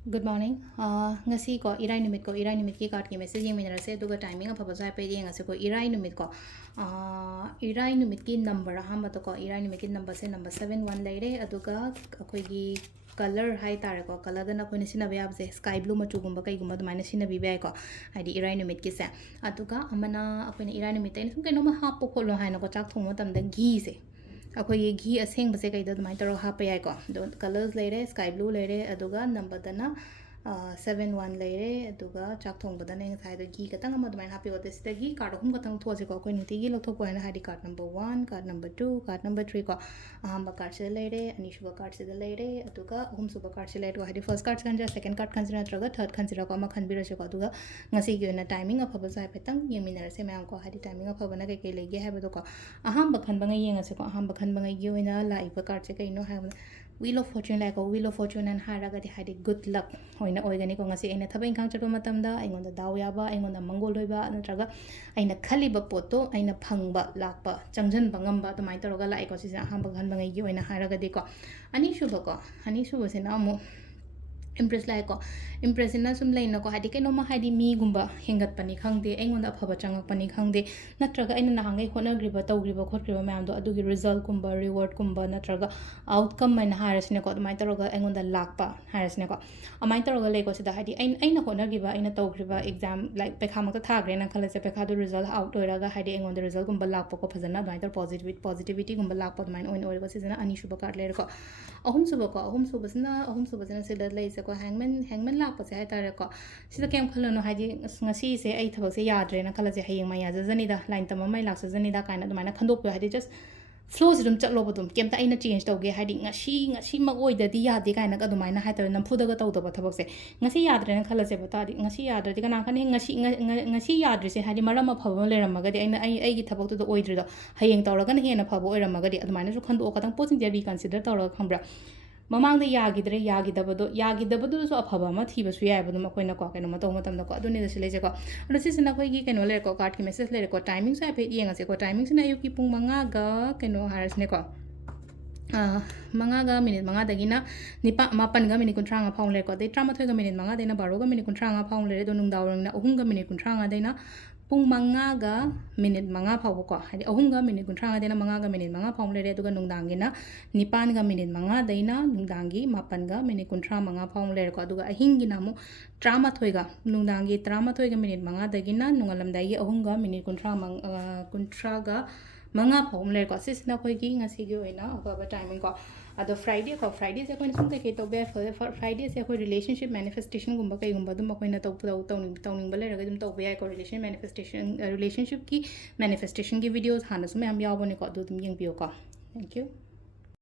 Good morning. Ngasi ko irai numit ki card ki message yung minara se duga timing apa sa pe yang ngasi ko irai numit ko irai numit ki number hamba to ko irai numit ki number se number 71 leire aduga akoi gi color hai tare ko color da na ko ni sina be abse sky blue machu gumba kai gumba dumai na sina bi bai ko haidi irai numit ki se aduga amana akoi ni irai numit ai sum kai no ma ha po ko lo hai na ko chak thong ma tam da gi se अखोई घी असेंग बसे कई दुमाई तरो हाप याको दो colours लेरे sky blue लेरे अदुगा number दना 71 लेरे अदुगा चाक थोंबदने साइड घी खतंग अम दुमाई हापी होते सिदगी कार्ड अहुम खतंग थोसे को कोई नीति गी लथोपो है हाडी card number 1 card number 2 card number 3 को अहम कार्ड से लेरे अनिशुब कार्ड से लेरे अदुगा अहुम सुब कार्ड से लेरे हाडी फर्स्ट कार्ड खंजरा सेकंड कार्ड खंजरा नत्रगा थर्ड खंजरा को अम खनबिरसे को अदुगा ngasi gi na timing afaba sai petang yeminarase mayam ko hadi timing afaba na kai lege haibado ko aham bakhan bangai yengase ko aham bakhan bangai gi oina laiba card se kaino ha wheel of fortune like a wheel of fortune and haraga di hadi good luck oina oigani ko ngasi aina thabai khang chatu matam da aingonda daw yaba aingonda mangol hoiba natraga aina khaliba poto aina phangba lakpa changjan bangam ba to mai toroga lai ko si aham bakhan bangai gi oina haraga di ko ani shuba se na mo impress like ko impress na sum lein ko hadi ke no ma hadi mi gumba hingat pani khangde engonda phaba changak pani khangde natraga aina na hangai khona griba taw griba khot griba mayam do adugi result kumba reward kumba natraga outcome man harasne ko mai taroga engonda lakpa harasne ko amai taroga le ko sida hadi aina khona griba aina taw griba exam like pekha mak tha gre na khala se pekha do result out oiraga hadi engonda result kumba lakpa ko phajana mai tar positivity kumba lakpa mai oin oir ko sida ani shuba card le ko ahum suba sida le se ko hangman lakpa se hai tare ko sida kem khalono haji ngasi se ai thabak se yadre na khala se hayeng ma ya jani da line tam mai lak sa jani da kaina dumana khandok pe hadi just flow se dum chatlo badum kem ta aina change tawge hadi ngasi mag oi da di yadi kaina ka dumana hai tare nam phuda ga taw da ba thabak se ngasi yadre na khala se bata di ngasi yadre di kana kan ngasi yadre se hadi maram ma phaba le ram ga di aina ai gi thabak tu oi dri da hayeng tawra ga na he na phaba oi ram ga di dumana su khando ka tang positive reconsider tawra khambra ममांग यागिद्रे यागिदबदो सो अफबा मा थीबसु याबदो मखोइना को canoe मतौ मतम को अदुने दस लेजे को अदो सिसना खोइगी canoe ले को कार्ड की मैसेज ले को टाइमिंग सो पे येंगसे को टाइमिंग सिना युकी पुंग मंगा गा कैनो हारसने को मंगा मिनट मंगा दगिना निपा मापन गा मिनट कुंट्रांगा फाउंग ले को दे 13 गा मिनट मंगा देना 12 गा मिनट कुंट्रांगा फाउंग ले दो नुंगदावरंगना 3 गा मिनट कुंट्रांगा देना पुंग मंगा गा मिनट मंगा फाव को हादि 3 गा मिनट कुंट्रांगा देना मंगा गा मिनट मंगा फाउंग ले दुगा नुंगदांगिना 9 गा मिनट मंगा देना नुंगदांगी 9 गा मिनट कुंट्रा मंगा फाउंग ले को दुगा अहिंगी नामु 13 गा नुंगदांगी 13 गा मिनट मंगा दगिना नुंगलमदाई 3 गा मिनट कुंट्रा गा मंगा फाउंग ले को सिसना खोइगी ngasi gi oina aba timing ko ado friday se koin sum ke to be friday se ko relationship manifestation gumba kai gumba dum koina to tawning bale raga dum to be ko relationship ki manifestation ki videos hana sum yam yaw bone ko dum yeng biyo ko thank you